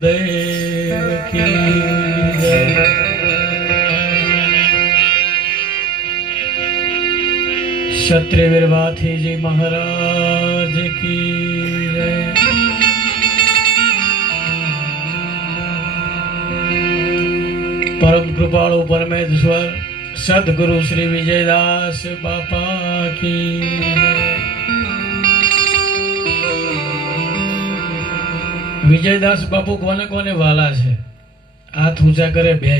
देव की जय। क्षत्रिय वीरवाथी जी महाराज की जय। परम कृपाळु परमेश्वर सदगुरु श्री विजयदास बापा की जय। વિજયદાસ બાપુ કોને કોને વાલા છે? હાથ ઊંચા કરે બે,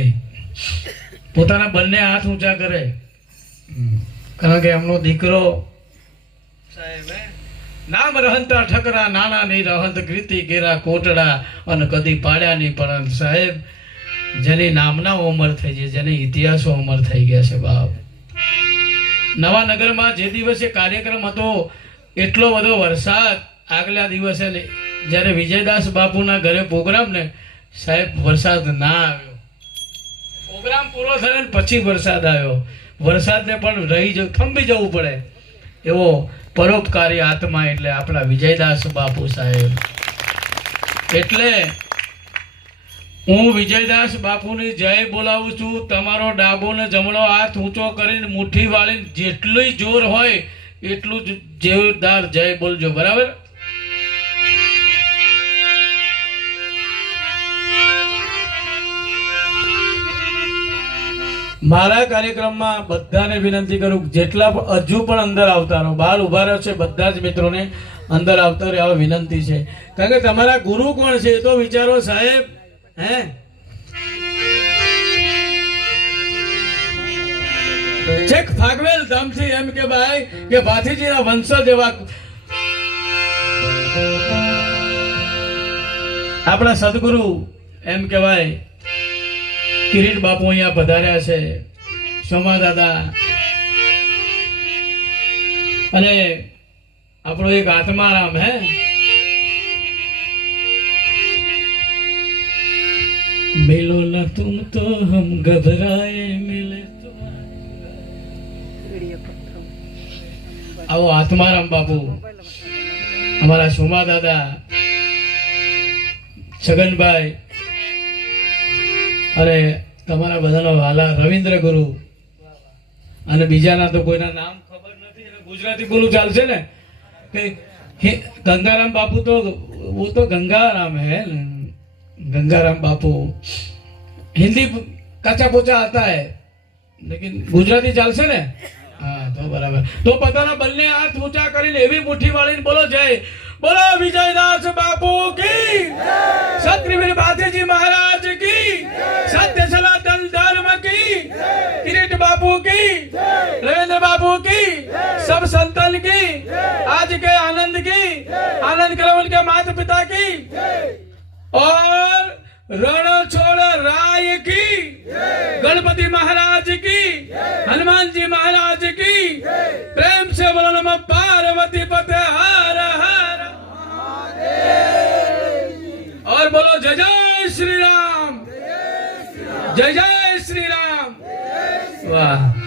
પોતાના બંને હાથ ઊંચા કરે, કારણ કે એમનો દીકરો સાહેબ નામ રહંતા ઠકરા નાના ની રહંત કૃતિ કેરા કોટડા અને કદી પાડ્યા નહીં પણ સાહેબ જેની નામના ઉંમર થઈ છે, જેની ઇતિહાસો ઉંમર થઈ ગયા છે બાપ. નવાનગરમાં જે દિવસે કાર્યક્રમ હતો એટલો બધો વરસાદ, આગલા દિવસે જ્યારે વિજયદાસ બાપુના ઘરે પ્રોગ્રામ ને સાહેબ વરસાદ ના આવ્યો. પ્રોગ્રામ પૂરો થયો ને પછી વરસાદ આવ્યો. વરસાદને પણ રહી જવું, થંભી જવું પડે એવો પરોપકારી આત્મા એટલે આપણા વિજયદાસ બાપુ સાહેબ. એટલે હું વિજયદાસ બાપુની જય બોલાવું છું. તમારો ડાબો ને જમણો હાથ ઊંચો કરીને મુઠ્ઠી વાળીને જેટલું જોર હોય એટલું જ જોરદાર જય બોલજો, બરાબર? મારા કાર્યક્રમમાં બધાને વિનંતી કરું, જેટલા હજુ પણ અંદર આવતા રહો, બહાર ઉભા રહ્યો છે બધા જ મિત્રોને અંદર આવતા રહેવા વિનંતી છે. કારણ કે તમારા ગુરુ કોણ છે એ તો વિચારો સાહેબ. હે છેક ફાગવેલ ધામથી એમ કે ભાઈ કે ભાથીજીના વંશજ એવા આપણા સદગુરુ એમ કહેવાય કિરીટ બાપુ અહીંયા પધાર્યા છે, સોમા દાદા અને આપણો એક આત્મારામ હે मिलो न तुम तो हम घबराए मिले तो. આવો આત્મારામ બાપુ, અમારા સોમા દાદા, છગનભાઈ અને તમારા બધાનો વાલા રવિન્દ્ર ગુરુ અને બીજાના તો કોઈના નામ ખબર નથી. ગુજરાતી બોલું ચાલશે ને કે ગંગારામ બાપુ તો वो तो गंगाराम है, गंगाराम बापू. हिंदी कच्चा पोचा आता है लेकिन गुजराती चालશે ને? હા તો બરાબર. તો પોતાના બંને હાથ ઊંચા કરીને એવી મુઠ્ઠી વાળીને બોલો જય બોલો વિજયદાસ બાપુ કી, ક્ષત્રિય ભાથીજી મહારાજ કી, સત્ય સનાતન ધર્મ કી, કિરીટ બાપુ કી, रविंद्र बाबू की, सब संतन की, आज के आनंद की, आनंद करो उनके माता पिता की, और रणछोड़ राय की, गणपति महाराज की, हनुमान जी महाराज की. प्रेम से बोलो नमः पार्वती पते हर हर, और बोलो जय जय श्री राम, जय जय श्री राम. वाह.